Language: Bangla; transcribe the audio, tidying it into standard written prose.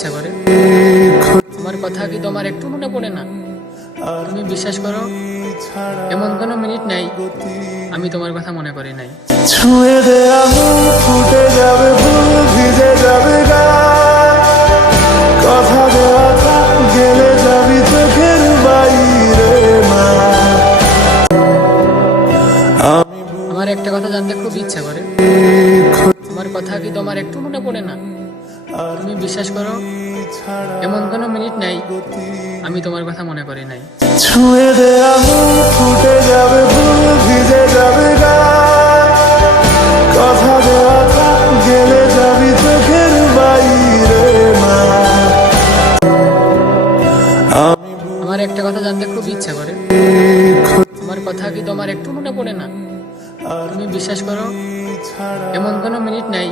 ইচ্ছা করে? আমার কথা কি তোমার একটু মনে পড়ে না? তুমি বিশ্বাস করো, এমন কোনো মিনিট নাই আমি তোমার কথা মনে করি নাই। ছুঁয়ে দে আঙুল ফুটে যাবে ফুল ভিজে যাবে গায়ে, কথা দেওয়া থাক গেলে যাবি চোখের বাইরে মা। আমার একটা কথা জানতে খুব ইচ্ছা করে, আমার কথা কি তোমার একটু মনে পড়ে না? তুমি বিশ্বাস করো, এমন কোনো মিনিট নাই আমি তোমার কথা মনে করি নাই। ছুঁয়ে দে আঙুল ফুটে যাবে ফুল ভিজে যাবে গায়ে, কথা দেওয়া থাক গেলে যাবি চোখের বাইরে মা। আমার একটা কথা জানতে খুব ইচ্ছা করে, আমার কথা কি তোমার একটু মনে পড়ে না? তুমি বিশ্বাস করো, এমন কোনো মিনিট নাই